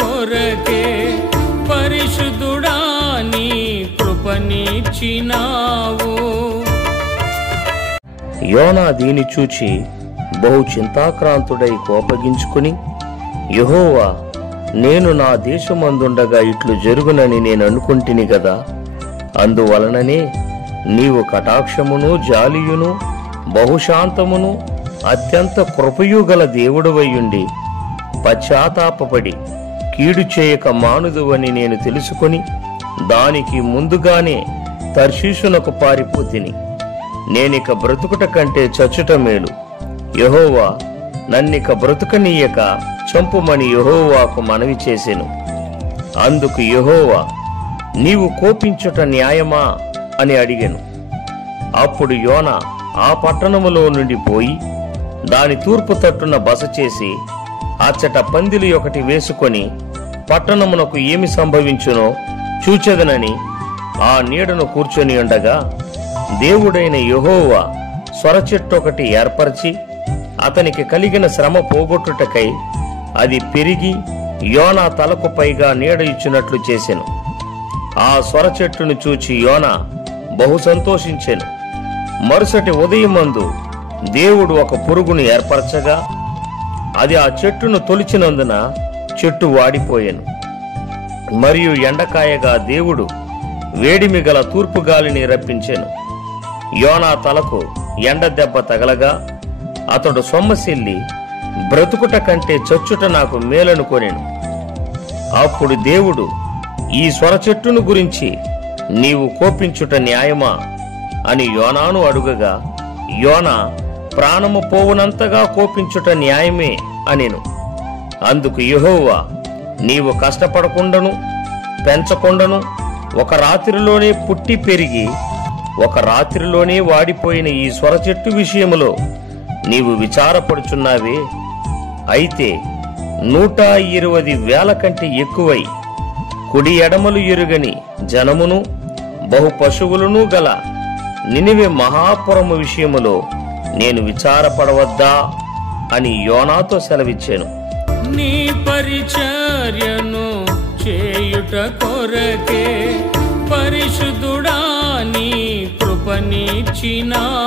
కొరకే పరిశుద్ధుడా నీ కృపనిచ్చినావు. యోనా దీని చూచి బహు చింతాక్రాంతుడై కోపగించుకుని, యెహోవా, నేను నా దేశమందుండగా ఇట్లు జరుగునని నేను అనుకుంటిని గదా, అందువలననే నీవు కటాక్షమును జాలియును బహుశాంతమును అత్యంత కృపయు గల దేవుడవయ్యుండి పశ్చాత్తాపపడి కీడు చేయక మానుదువని నేను తెలుసుకొని దానికి ముందుగానే తర్షీషునకు పారిపోతిని. నేనిక బ్రతుకుట కంటే చచ్చుట మేలు. యెహోవా, నన్నిక బ్రతుకనీయక చంపుమని యెహోవాకు మనవి చేసెను. అందుకు యెహోవా, నీవు కోపించుట న్యాయమా అని అడిగెను. అప్పుడు యోనా ఆ పట్టణములో నుండి పోయి దాని తూర్పు తట్టున బస చేసి అచ్చట పందిలి ఒకటి వేసుకొని పట్టణమునకు ఏమి సంభవించునో చూచెదనని ఆ నీడను కూర్చొని ఉండగా, దేవుడైన యెహోవా స్వరచెట్టొకటి ఏర్పరచి అతనికి కలిగిన శ్రమ పోగొట్టుటకై అది పెరిగి యోనా తలకు పైగా నీడ ఇచ్చినట్లు చేసెను. ఆ స్వరచెట్టును చూచి యోనా బహు సంతోషించెను. మరుసటి ఉదయమందు దేవుడు ఒక పురుగును ఏర్పరచగా అది ఆ చెట్టును తొలిచినందున చెట్టు వాడిపోయెను. మరియు ఎండకాయగా దేవుడు వేడిమి గల తూర్పు గాలిని రప్పించెను. యోనా తలకు ఎండ దెబ్బ తగలగా అతడు సొమ్మసిల్లి బ్రతుకుట కంటే చచ్చుట నాకు మేలనుకొనెను. అప్పుడు దేవుడు, ఈ స్వరచెట్టును గురించి నీవు కోపించుట న్యాయమా అని యోనాను అడుగగా, యోనా ప్రాణము పోవునంతగా కోపించుట న్యాయమే అనెను. అందుకు యెహోవా, నీవు కష్టపడకుండాను పెంచకుండాను ఒక రాత్రిలోనే పుట్టి పెరిగి ఒక రాత్రిలోనే వాడిపోయిన ఈ స్వరచెట్టు విషయములో నీవు విచారపడుచున్నావే. అయితే 120,000 కంటే ఎక్కువై కుడి ఎడమలు ఎరుగని జనమును బహు పశువులను గల నినివే మహాపురము విషయములో నేను విచారపడవద్దా అని యోనాతో సెలవిచ్చాను. నీ పరిచర్యను చేయుట కొరకే పరిశుద్ధుడా నీ కృపనిచ్చినావు.